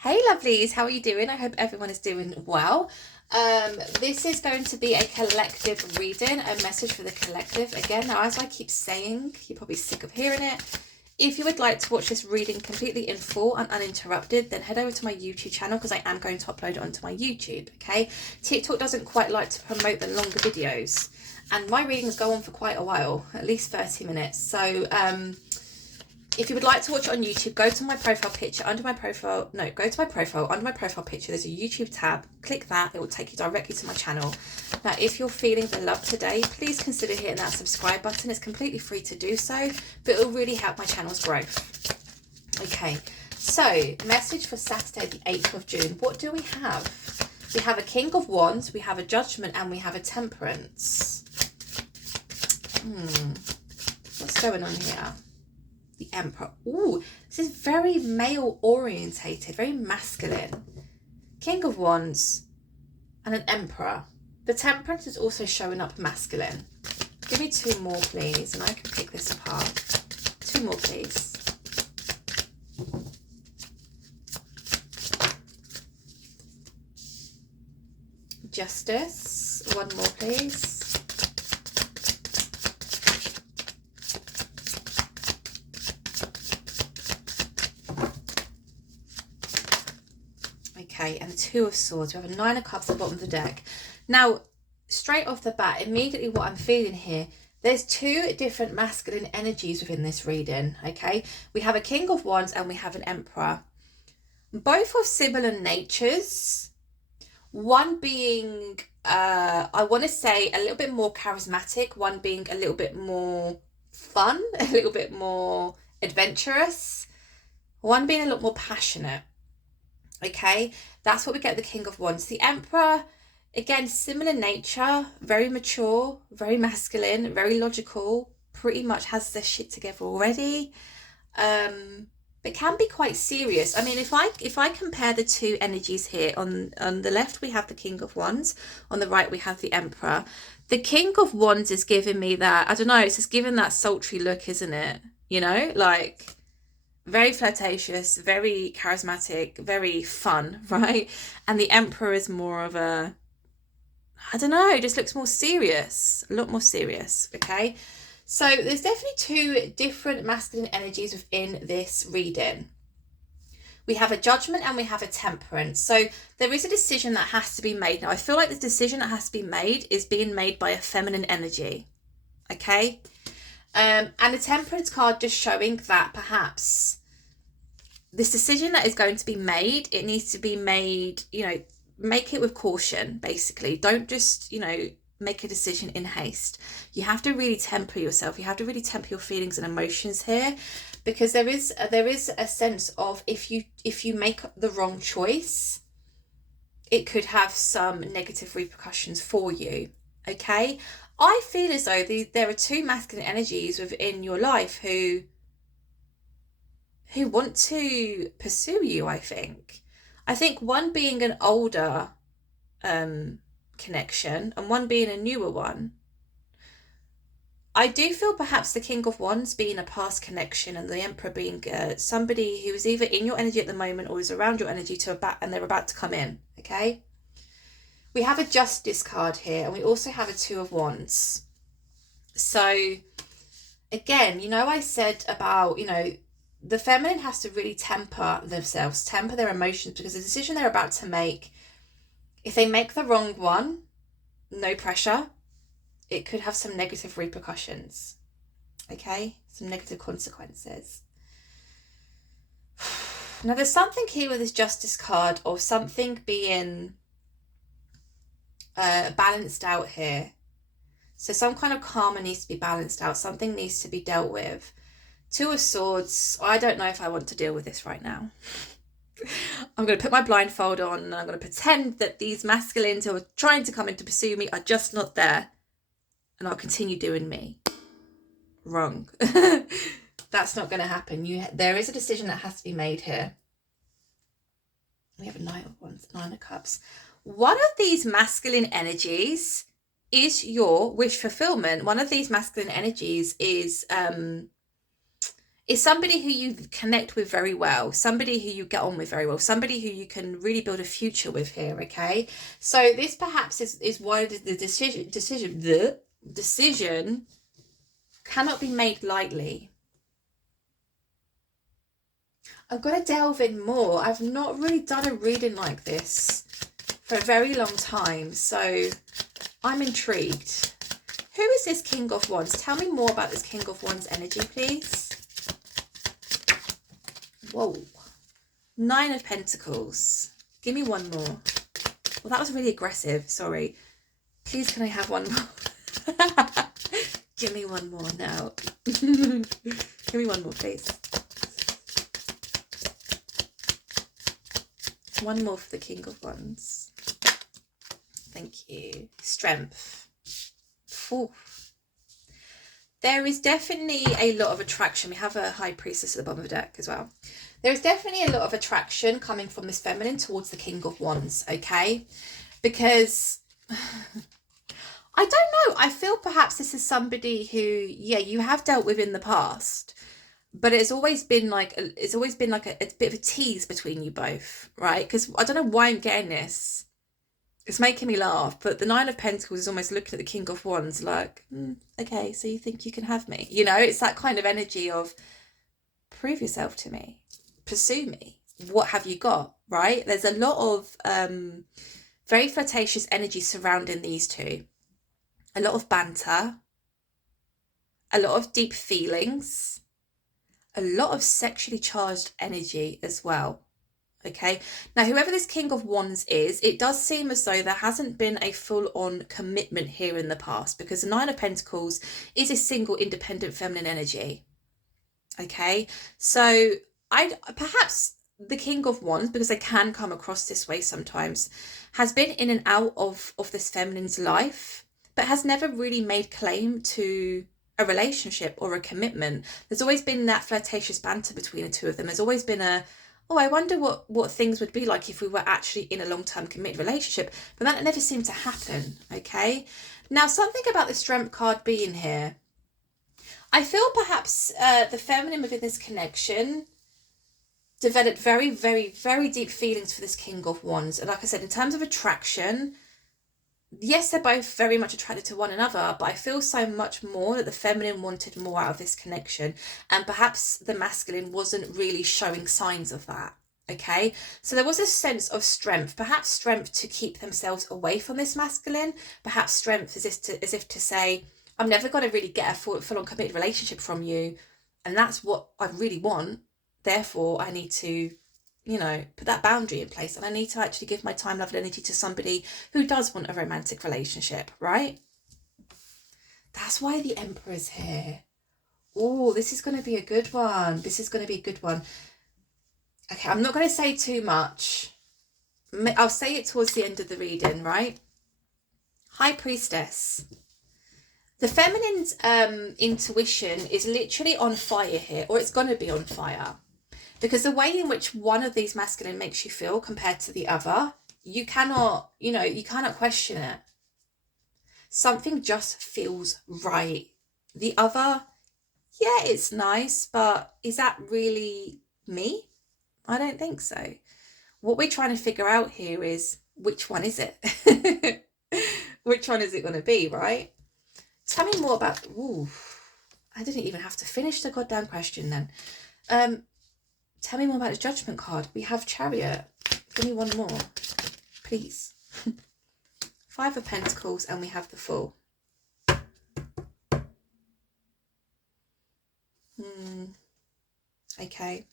Hey lovelies, how are you doing? I hope everyone is doing well. This is going to be a collective reading, a message for the collective. Again, now as I keep saying, you're probably sick of hearing it. If you would like to watch this reading completely in full and uninterrupted, then head over to my YouTube channel because I am going to upload it onto my YouTube, okay? TikTok doesn't quite like to promote the longer videos, and my readings go on for quite a while, at least 30 minutes. So, if you would like to watch it on YouTube, go to my profile picture, go to my profile, under my profile picture, there's a YouTube tab, click that, it will take you directly to my channel. Now, if you're feeling the love today, please consider hitting that subscribe button. It's completely free to do so, but it will really help my channel's growth. Okay, so message for Saturday, the 8th of June. What do we have? We have a King of Wands, we have a Judgment, and we have a Temperance. What's going on here? The Emperor. Ooh, this is very male orientated, very masculine. King of Wands and an Emperor. The Temperance is also showing up masculine. Give me two more, please, and I can pick this apart. Two more, please. Justice. One more, please. Okay, and the Two of Swords. We have a Nine of Cups at the bottom of the deck. Now, straight off the bat, immediately what I'm feeling here, there's two different masculine energies within this reading, okay? We have a King of Wands and we have an Emperor. Both of similar natures. One being, I want to say, a little bit more charismatic. One being a little bit more fun, a little bit more adventurous. One being a lot more passionate. Okay, that's what we get the King of Wands. The Emperor, again, similar nature, very mature, very masculine, very logical, pretty much has their shit together already, but can be quite serious. I mean, if I compare the two energies here, on the left we have the King of Wands, on the right we have the Emperor. The King of Wands is giving me that, I don't know, it's just giving that sultry look, isn't it? You know, like very flirtatious, very charismatic, very fun, right? And the Emperor is more of a, I don't know, just looks more serious, a lot more serious, okay? So there's definitely two different masculine energies within this reading. We have a Judgment and we have a Temperance. So there is a decision that has to be made. Now, I feel like the decision that has to be made is being made by a feminine energy, okay? And the Temperance card just showing that perhaps this decision that is going to be made, it needs to be made, you know, make it with caution, basically. Don't just, you know, make a decision in haste. You have to really temper yourself. You have to really temper your feelings and emotions here, because there is a sense of if you make the wrong choice, it could have some negative repercussions for you, okay? I feel as though there are two masculine energies within your life who want to pursue you, I think. I think one being an older connection and one being a newer one. I do feel perhaps the King of Wands being a past connection and the Emperor being somebody who is either in your energy at the moment or is around your energy and they're about to come in, okay? We have a Justice card here and we also have a Two of Wands. So, again, you know, I said about, you know, the feminine has to really temper themselves, temper their emotions, because the decision they're about to make, if they make the wrong one, no pressure, it could have some negative repercussions, okay? Some negative consequences. Now, there's something here with this Justice card of something being balanced out here. So some kind of karma needs to be balanced out. Something needs to be dealt with. Two of Swords, I don't know if I want to deal with this right now. I'm going to put my blindfold on and I'm going to pretend that these masculines who are trying to come in to pursue me are just not there. And I'll continue doing me. Wrong. That's not going to happen. There is a decision that has to be made here. We have a Knight of Wands, Nine of Cups. One of these masculine energies is your wish fulfillment. One of these masculine energies is is somebody who you connect with very well, somebody who you get on with very well, somebody who you can really build a future with here, okay? So this perhaps is why the decision cannot be made lightly. I've got to delve in more. I've not really done a reading like this for a very long time, so I'm intrigued. Who is this King of Wands? Tell me more about this King of Wands energy, please. Whoa. 9 of Pentacles. Give me one more. Well, that was really aggressive. Sorry. Please, can I have one more? Give me one more now. Give me one more, please. One more for the King of Wands. Thank you. Strength. Ooh. There is definitely a lot of attraction. We have a High Priestess at the bottom of the deck as well. There is definitely a lot of attraction coming from this feminine towards the King of Wands, okay? Because I don't know. I feel perhaps this is somebody who, yeah, you have dealt with in the past, but it's always been like a bit of a tease between you both, right? Because I don't know why I'm getting this. It's making me laugh, but the 9 of Pentacles is almost looking at the King of Wands like, okay, so you think you can have me? You know, it's that kind of energy of prove yourself to me, pursue me. What have you got, right? There's a lot of very flirtatious energy surrounding these two. A lot of banter, a lot of deep feelings, a lot of sexually charged energy as well. Okay, now whoever this King of Wands is, it does seem as though there hasn't been a full-on commitment here in the past, because the 9 of Pentacles is a single independent feminine energy. Okay, so perhaps the King of Wands, because they can come across this way sometimes, has been in and out of this feminine's life, but has never really made claim to a relationship or a commitment. There's always been that flirtatious banter between the two of them. There's always been oh, I wonder what things would be like if we were actually in a long-term committed relationship. But that never seemed to happen, okay? Now, something about the Strength card being here. I feel perhaps the feminine within this connection developed very, very, very deep feelings for this King of Wands. And like I said, in terms of attraction, yes, they're both very much attracted to one another, but I feel so much more that the feminine wanted more out of this connection, and perhaps the masculine wasn't really showing signs of that. Okay, so there was a sense of strength, perhaps strength to keep themselves away from this masculine, perhaps strength as if to say, I'm never going to really get a full-on committed relationship from you, and that's what I really want. Therefore, I need to, you know, put that boundary in place, and I need to actually give my time, love, and energy to somebody who does want a romantic relationship, right? That's why the Emperor's here. Oh, this is going to be a good one. This is going to be a good one. Okay, I'm not going to say too much. I'll say it towards the end of the reading, right? High Priestess. The feminine's intuition is literally on fire here, or it's going to be on fire. Because the way in which one of these masculine makes you feel compared to the other, you cannot question it. Something just feels right. The other, yeah, it's nice, but is that really me? I don't think so. What we're trying to figure out here is, which one is it? Which one is it going to be, right? Tell me more about, I didn't even have to finish the goddamn question then. Tell me more about the Judgment card. We have Chariot. Give me one more, please. 5 of Pentacles, and we have the Fool. Okay.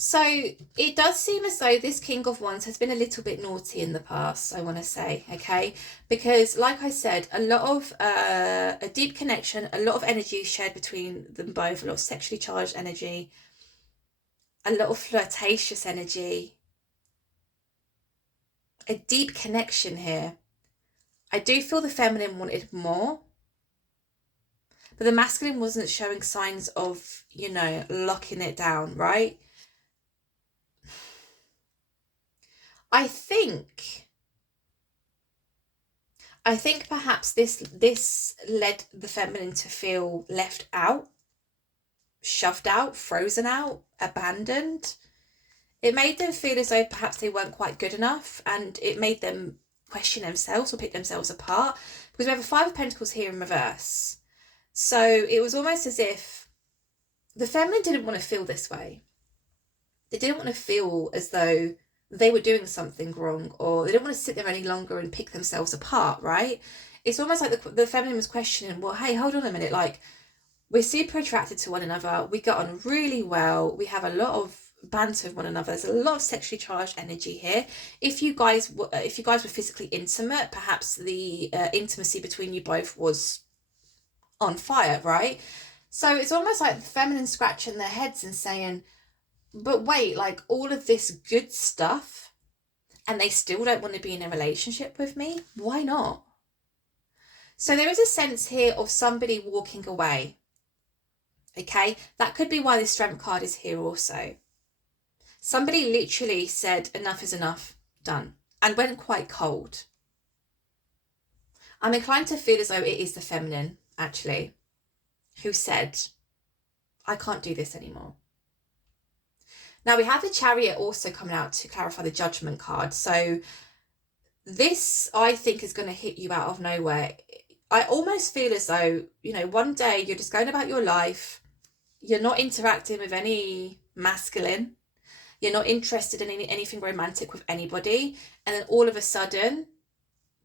So it does seem as though this King of Wands has been a little bit naughty in the past, I want to say, okay? Because like I said, a lot of a deep connection, a lot of energy shared between them both, a lot of sexually charged energy, a lot of flirtatious energy, a deep connection here. I do feel the feminine wanted more, but the masculine wasn't showing signs of, you know, locking it down, right? I think perhaps this led the feminine to feel left out shoved out, frozen out, abandoned. It made them feel as though perhaps they weren't quite good enough, and it made them question themselves or pick themselves apart, because we have a Five of Pentacles here in reverse. So it was almost as if the feminine didn't want to feel this way. They didn't want to feel as though they were doing something wrong, or they didn't want to sit there any longer and pick themselves apart, right? It's almost like the feminine was questioning, well, hey, hold on a minute, like, we're super attracted to one another, we get on really well, we have a lot of banter with one another, there's a lot of sexually charged energy here. If you guys were physically intimate, perhaps the intimacy between you both was on fire, right? So it's almost like the feminine scratching their heads and saying, but wait, like, all of this good stuff and they still don't want to be in a relationship with me? Why not? So there is a sense here of somebody walking away. Okay, that could be why the Strength card is here also. Somebody literally said, enough is enough, done, and went quite cold. I'm inclined to feel as though it is the feminine, actually, who said, I can't do this anymore. Now we have the Chariot also coming out to clarify the Judgment card. So this, I think, is going to hit you out of nowhere. I almost feel as though, you know, one day you're just going about your life. You're not interacting with any masculine. You're not interested in anything romantic with anybody. And then all of a sudden,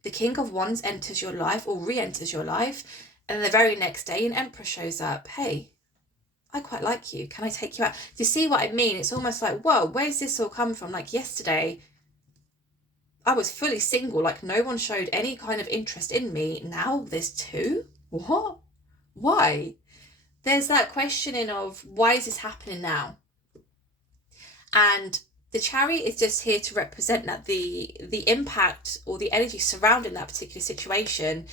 the King of Wands enters your life or re-enters your life. And then the very next day, an Emperor shows up. Hey, I quite like you. Can I take you out? Do you see what I mean? It's almost like, whoa, where's this all come from? Like yesterday, I was fully single. Like no one showed any kind of interest in me. Now there's two? What? Why? There's that questioning of, why is this happening now? And the Chariot is just here to represent that the impact or the energy surrounding that particular situation,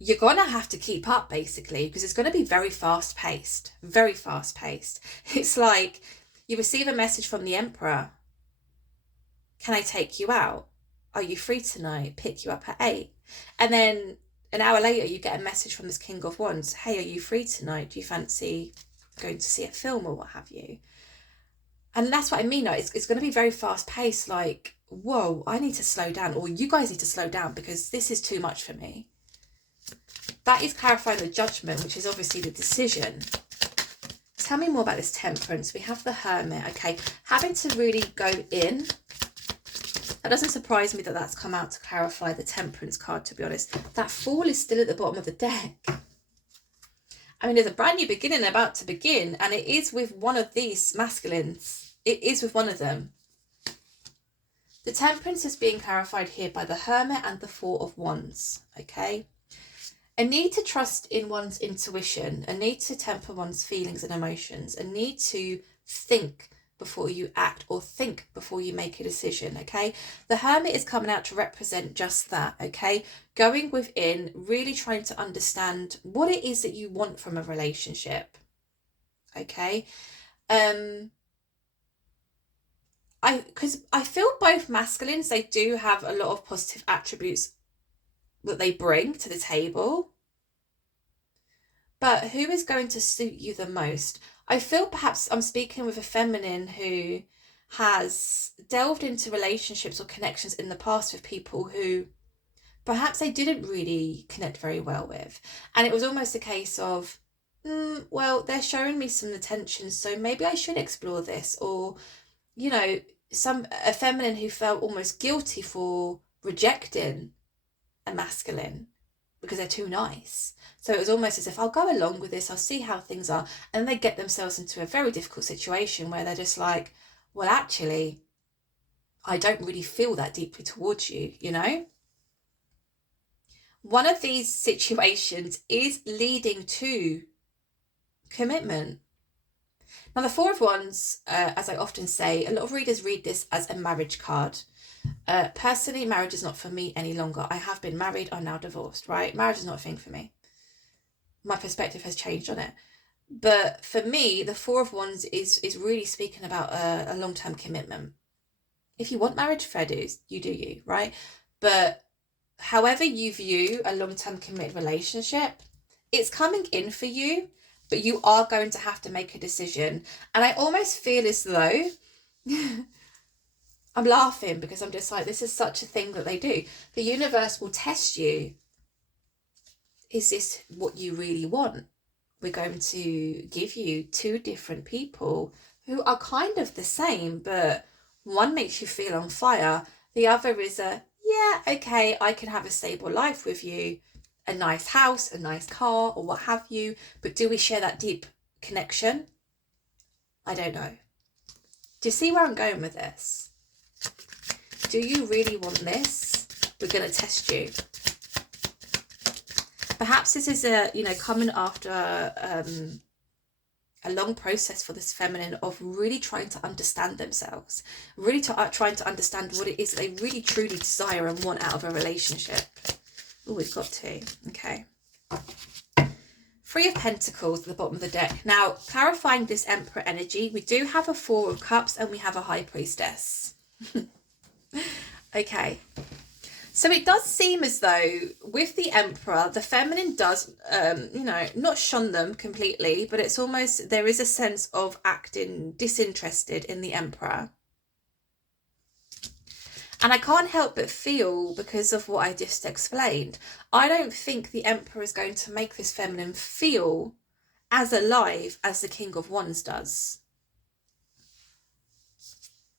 you're going to have to keep up, basically, because it's going to be very fast paced. It's like you receive a message from the Emperor. Can I take you out? Are you free tonight? Pick you up at 8. And then an hour later, you get a message from this King of Wands. Hey, are you free tonight? Do you fancy going to see a film or what have you? And that's what I mean. It's going to be very fast paced. Like, whoa, I need to slow down, or you guys need to slow down because this is too much for me. That is clarifying the Judgment, which is obviously the decision. Tell me more about this Temperance. We have the Hermit, okay. Having to really go in. That doesn't surprise me that that's come out to clarify the Temperance card, to be honest. That Fool is still at the bottom of the deck. I mean, there's a brand new beginning about to begin, and it is with one of these masculines. It is with one of them. The Temperance is being clarified here by the Hermit and the Four of Wands, okay? A need to trust in one's intuition, a need to temper one's feelings and emotions, a need to think before you act or think before you make a decision, okay? The Hermit is coming out to represent just that, okay? Going within, really trying to understand what it is that you want from a relationship, okay? Because I feel both masculines, they do have a lot of positive attributes that they bring to the table. But who is going to suit you the most? I feel perhaps I'm speaking with a feminine who has delved into relationships or connections in the past with people who perhaps they didn't really connect very well with. And it was almost a case of, well, they're showing me some attention, so maybe I should explore this. Or, you know, a feminine who felt almost guilty for rejecting a masculine because they're too nice. So it was almost as if, I'll go along with this, I'll see how things are. And they get themselves into a very difficult situation where they're just like, well, actually, I don't really feel that deeply towards you, you know? One of these situations is leading to commitment. Now, the Four of Wands, as I often say, a lot of readers read this as a marriage card. Personally, marriage is not for me any longer. I have been married, I'm now divorced, right? Marriage is not a thing for me. My perspective has changed on it. But for me, the Four of Wands is really speaking about a long-term commitment. If you want marriage, fair dues, you do you, right? But however you view a long-term committed relationship, it's coming in for you, but you are going to have to make a decision. And I almost feel as though I'm laughing because I'm just like, this is such a thing that they do. The universe will test you. Is this what you really want? We're going to give you two different people who are kind of the same, but one makes you feel on fire. The other is yeah, okay, I can have a stable life with you, a nice house, a nice car, or what have you. But do we share that deep connection? I don't know. Do you see where I'm going with this? Do you really want this? We're going to test you. Perhaps this is coming after a long process for this feminine of really trying to understand themselves, really trying to understand what it is they really truly desire and want out of a relationship. Oh, we've got two. Okay. Three of Pentacles at the bottom of the deck. Now, clarifying this Emperor energy, we do have a Four of Cups and we have a High Priestess. Okay. So it does seem as though with the Emperor, the feminine does, not shun them completely, but it's almost, there is a sense of acting disinterested in the Emperor. And I can't help but feel, because of what I just explained, I don't think the Emperor is going to make this feminine feel as alive as the King of Wands does.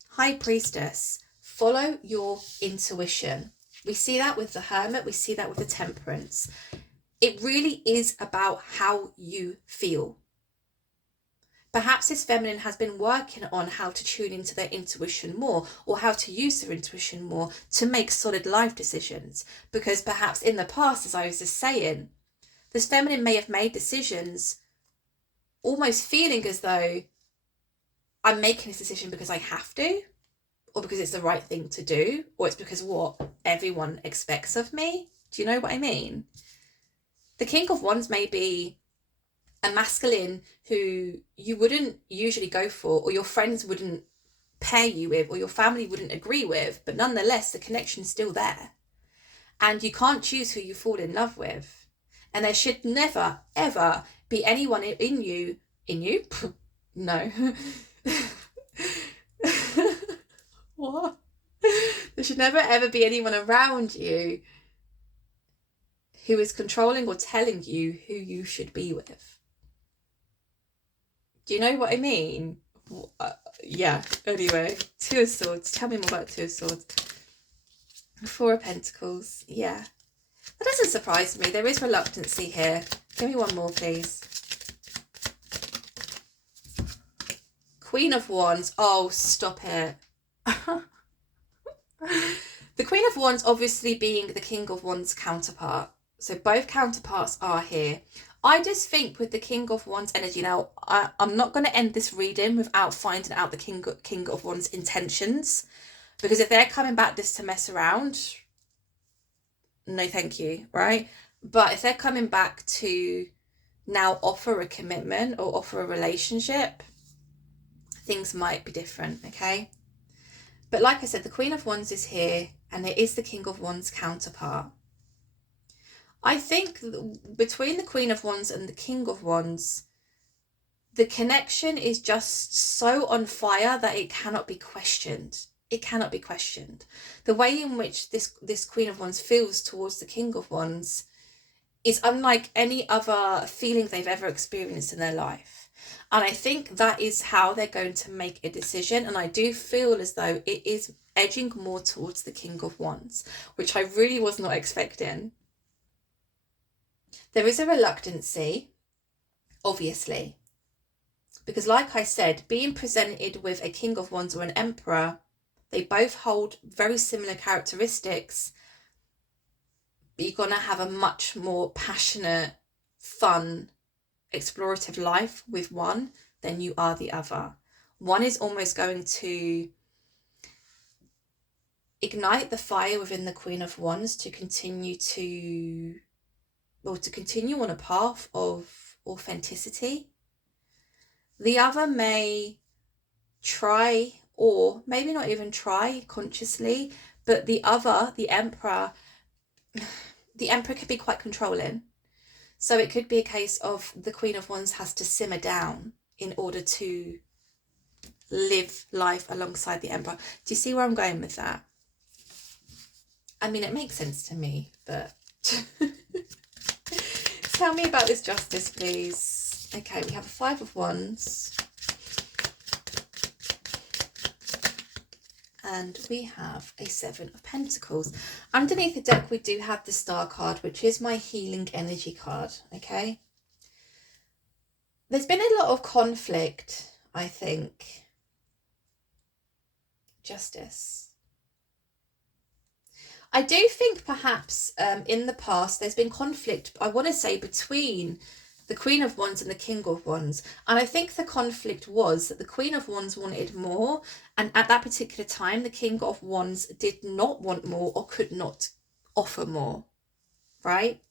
High Priestess, follow your intuition. We see that with the Hermit, we see that with the Temperance. It really is about how you feel. Perhaps this feminine has been working on how to tune into their intuition more, or how to use their intuition more to make solid life decisions. Because perhaps in the past, as I was just saying, this feminine may have made decisions almost feeling as though I'm making this decision because I have to, or because it's the right thing to do, or it's because what everyone expects of me. Do you know what I mean? The King of Wands may be a masculine who you wouldn't usually go for, or your friends wouldn't pair you with, or your family wouldn't agree with, but nonetheless, the connection's still there. And you can't choose who you fall in love with. And there should never, ever be anyone in you? No. What? There should never ever be anyone around you who is controlling or telling you who you should be with. Do you know what I mean? Yeah, anyway. Two of Swords. Tell me more about Two of Swords. Four of Pentacles. Yeah. That doesn't surprise me. There is reluctancy here. Give me one more, please. Queen of Wands. Oh, stop it. The Queen of Wands obviously being the King of Wands counterpart. So both counterparts are here. I just think with the King of Wands energy, now I'm not going to end this reading without finding out the King of Wands intentions. Because if they're coming back just to mess around, no thank you, right? But if they're coming back to now offer a commitment or offer a relationship, things might be different, okay? But like I said, the Queen of Wands is here and it is the King of Wands counterpart. I think between the Queen of Wands and the King of Wands, the connection is just so on fire that it cannot be questioned. It cannot be questioned. The way in which this Queen of Wands feels towards the King of Wands is unlike any other feeling they've ever experienced in their life. And I think that is how they're going to make a decision. And I do feel as though it is edging more towards the King of Wands, which I really was not expecting. There is a reluctancy, obviously, because like I said, being presented with a King of Wands or an Emperor, they both hold very similar characteristics, but you're going to have a much more passionate, fun, explorative life with one than you are the other. One is almost going to ignite the fire within the Queen of Wands to continue on a path of authenticity. The other may try, or maybe not even try consciously, but the Emperor can be quite controlling. So it could be a case of the Queen of Wands has to simmer down in order to live life alongside the Emperor. Do you see where I'm going with that? I mean, it makes sense to me, but tell me about this Justice, please. Okay, we have a 5 of Wands. And we have a 7 of Pentacles. Underneath the deck, we do have the Star card, which is my healing energy card, okay? There's been a lot of conflict, I think. Justice. I do think perhaps in the past there's been conflict, I want to say, between the Queen of Wands and the King of Wands. And I think the conflict was that the Queen of Wands wanted more. And at that particular time, the King of Wands did not want more or could not offer more, right?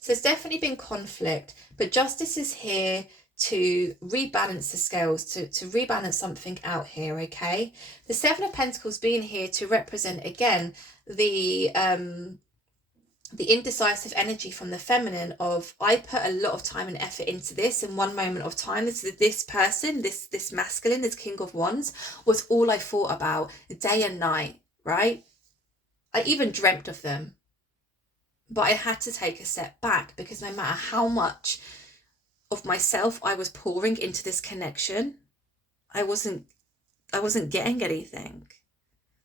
So there's definitely been conflict. But Justice is here to rebalance the scales, to rebalance something out here, okay? The 7 of Pentacles being here to represent, again, the indecisive energy from the feminine of, I put a lot of time and effort into this in one moment of time. This person, this masculine, this King of Wands, was all I thought about day and night, right? I even dreamt of them. But I had to take a step back, because no matter how much of myself I was pouring into this connection, I wasn't getting anything.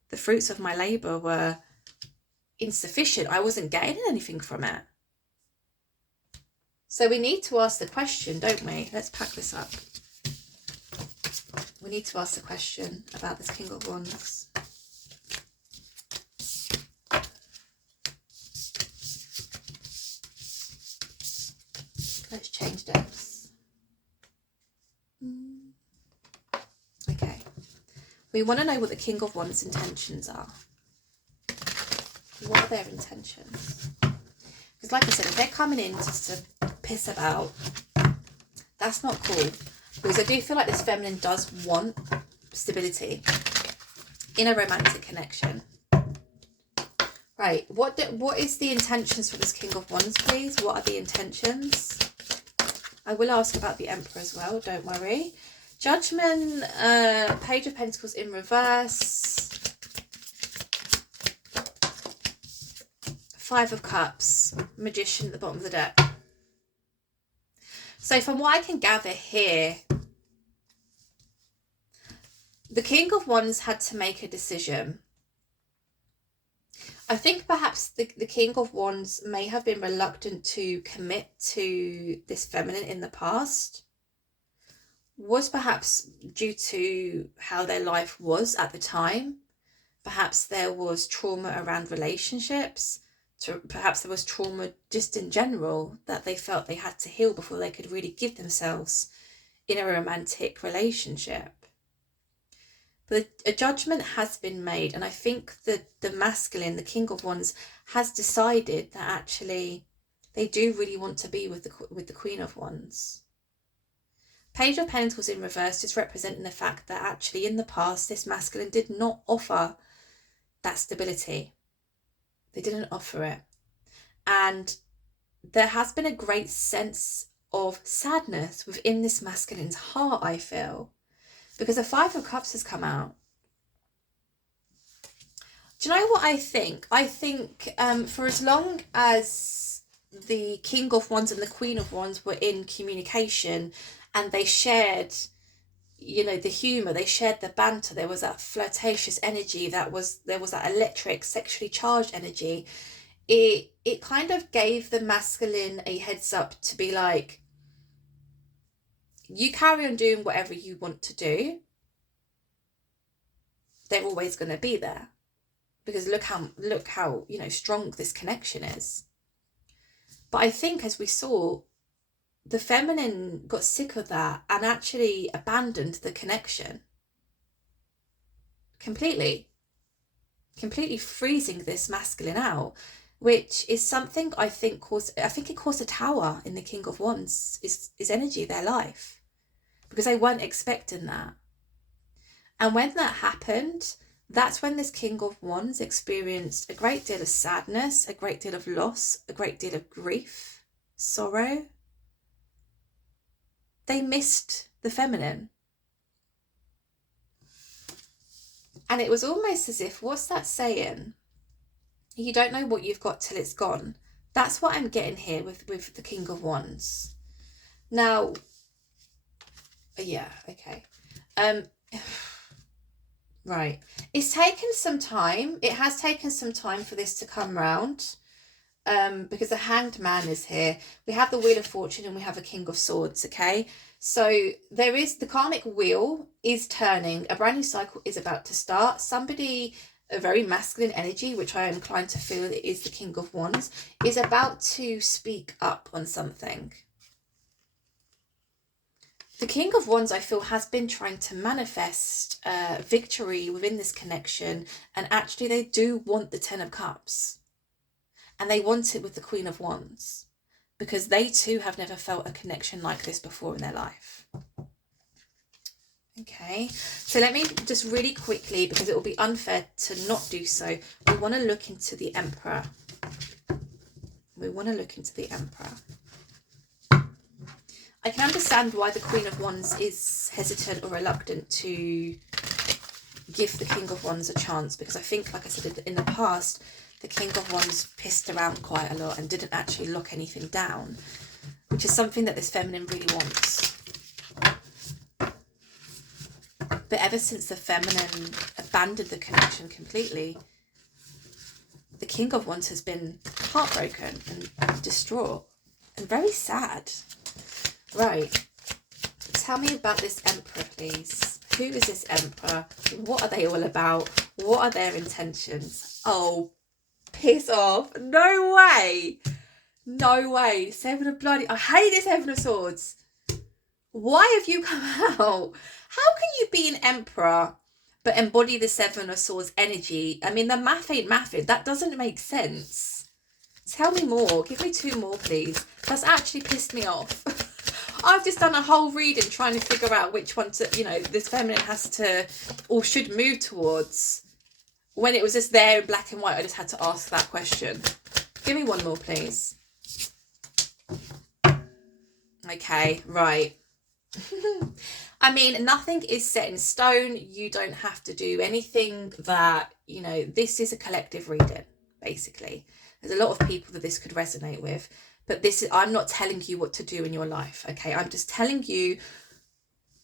The fruits of my labor were insufficient. I wasn't getting anything from it. So we need to ask the question, don't we? Let's pack this up. We need to ask the question about this King of Wands. Let's change decks. Okay. We want to know what the King of Wands' intentions are. What are their intentions? Because like I said, if they're coming in just to piss about, that's not cool. Because I do feel like this feminine does want stability in a romantic connection. Right, what is the intentions for this King of Wands, please? What are the intentions? I will ask about the Emperor as well, don't worry. Judgment, Page of Pentacles in reverse. 5 of Cups, Magician at the bottom of the deck. So from what I can gather here, the King of Wands had to make a decision. I think perhaps the King of Wands may have been reluctant to commit to this feminine in the past. Was perhaps due to how their life was at the time. Perhaps there was trauma around relationships. Perhaps there was trauma just in general that they felt they had to heal before they could really give themselves in a romantic relationship. But a judgment has been made, and I think that the masculine, the King of Wands, has decided that actually they do really want to be with the Queen of Wands. Page of Pentacles in reverse is representing the fact that actually in the past this masculine did not offer that stability. They didn't offer it. And there has been a great sense of sadness within this masculine's heart, I feel. Because the 5 of Cups has come out. Do you know what I think? I think for as long as the King of Wands and the Queen of Wands were in communication and they shared, you know, the humour, they shared the banter, there was that flirtatious energy, there was that electric, sexually charged energy, it kind of gave the masculine a heads up to be like, you carry on doing whatever you want to do. They're always going to be there. Because look how, you know, strong this connection is. But I think, as we saw, the feminine got sick of that and actually abandoned the connection. Completely freezing this masculine out, which is something I think it caused a tower in the King of Wands, is energy, their life, because they weren't expecting that. And when that happened, that's when this King of Wands experienced a great deal of sadness, a great deal of loss, a great deal of grief. sorrow. They missed the feminine. And it was almost as if, what's that saying? You don't know what you've got till it's gone. That's what I'm getting here with the King of Wands. Now, yeah, okay. Right. It's taken some time. It has taken some time for this to come round. Because the Hanged Man is here. We have the Wheel of Fortune and we have a King of Swords, okay? So there is, the karmic wheel is turning. A brand new cycle is about to start. Somebody, a very masculine energy, which I am inclined to feel is the King of Wands, is about to speak up on something. The King of Wands, I feel, has been trying to manifest victory within this connection. And actually they do want the Ten of Cups. And they want it with the Queen of Wands, because they too have never felt a connection like this before in their life. Okay, so let me just really quickly, because it will be unfair to not do so, we want to look into the Emperor. We want to look into the Emperor. I can understand why the Queen of Wands is hesitant or reluctant to give the King of Wands a chance, because I think, like I said in the past, the King of Wands pissed around quite a lot and didn't actually lock anything down, which is something that this feminine really wants. But ever since the feminine abandoned the connection completely, the King of Wands has been heartbroken and distraught and very sad. Right. Tell me about this Emperor, please. Who is this Emperor? What are they all about? What are their intentions? Oh, piss off. No way. No way. Seven of Bloody. I hate this Seven of Swords. Why have you come out? How can you be an Emperor but embody the Seven of Swords energy? I mean, the math ain't mathing. That doesn't make sense. Tell me more. Give me two more, please. That's actually pissed me off. I've just done a whole reading trying to figure out which one to, you know, this feminine has to or should move towards. When it was just there in black and white, I just had to ask that question. Give me one more, please. Okay, right. I mean, nothing is set in stone. You don't have to do anything that, you know, this is a collective reading, basically. There's a lot of people that this could resonate with. But this is, I'm not telling you what to do in your life, okay? I'm just telling you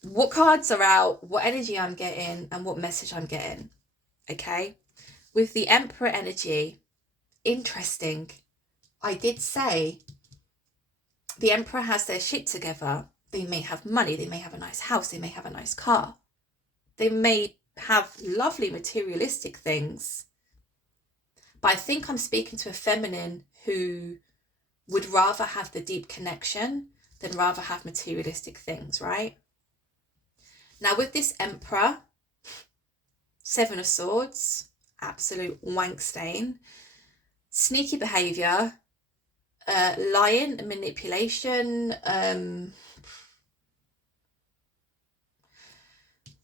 what cards are out, what energy I'm getting, and what message I'm getting, okay? With the Emperor energy, interesting. I did say the Emperor has their shit together. They may have money, they may have a nice house, they may have a nice car. They may have lovely materialistic things. But I think I'm speaking to a feminine who would rather have the deep connection than rather have materialistic things, right? Now with this Emperor, Seven of Swords, absolute wank stain, sneaky behaviour, lying and manipulation.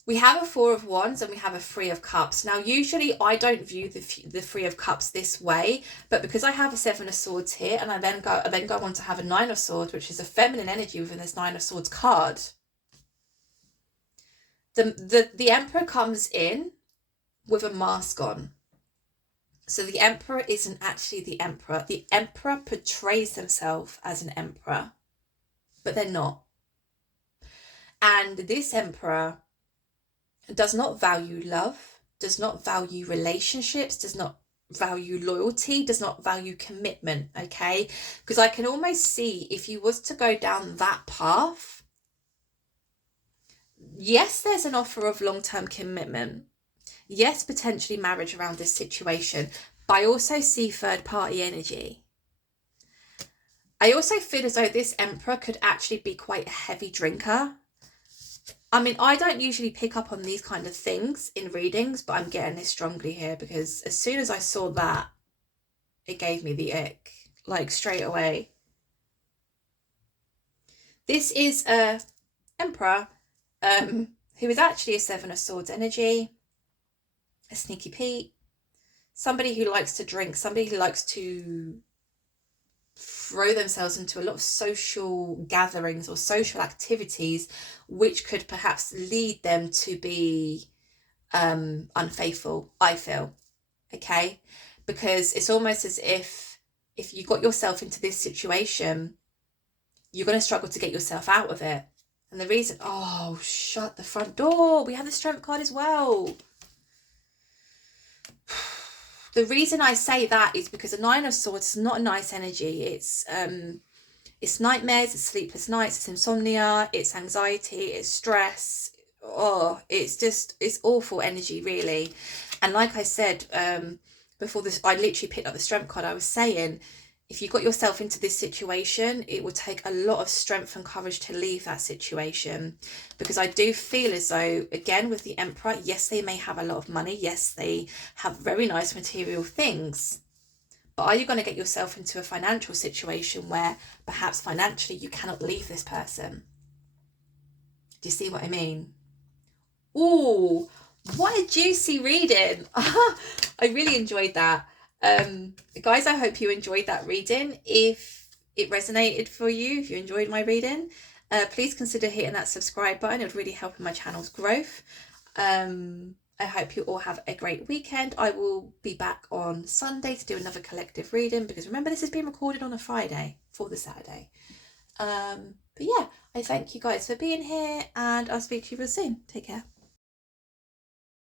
We have a Four of Wands and we have a Three of Cups. Now, usually I don't view the Three of Cups this way, but because I have a Seven of Swords here, and I then go on to have a Nine of Swords, which is a feminine energy within this Nine of Swords card. The Emperor comes in with a mask on. So the Emperor isn't actually the Emperor. The Emperor portrays themselves as an Emperor, but they're not. And this Emperor does not value love, does not value relationships, does not value loyalty, does not value commitment, okay? Because I can almost see if you was to go down that path, yes, there's an offer of long-term commitment. Yes, potentially marriage around this situation, but I also see third-party energy. I also feel as though this Emperor could actually be quite a heavy drinker. I mean, I don't usually pick up on these kind of things in readings, but I'm getting this strongly here because as soon as I saw that, it gave me the ick, like straight away. This is a Emperor who is actually a Seven of Swords energy, a sneaky Pete, somebody who likes to drink, somebody who likes to throw themselves into a lot of social gatherings or social activities, which could perhaps lead them to be unfaithful, I feel. Okay, because it's almost as if you got yourself into this situation, you're going to struggle to get yourself out of it. And the reason, oh, shut the front door. We have the strength card as well. The reason I say that is because the Nine of Swords is not a nice energy. It's nightmares, it's sleepless nights, it's insomnia, it's anxiety, it's stress. Oh, it's awful energy, really. And like I said, before this, I literally picked up the strength card. I was saying, if you got yourself into this situation, it would take a lot of strength and courage to leave that situation. Because I do feel as though, again, with the Emperor, yes, they may have a lot of money. Yes, they have very nice material things. But are you going to get yourself into a financial situation where perhaps financially you cannot leave this person? Do you see what I mean? Ooh, what a juicy reading. I really enjoyed that. Guys, I hope you enjoyed that reading. If it resonated for you, if you enjoyed my reading, please consider hitting that subscribe button. It would really help in my channel's growth. I hope you all have a great weekend. I will be back on Sunday to do another collective reading, because remember, this is being recorded on a Friday for the Saturday. But yeah, I thank you guys for being here, and I'll speak to you real soon. Take care.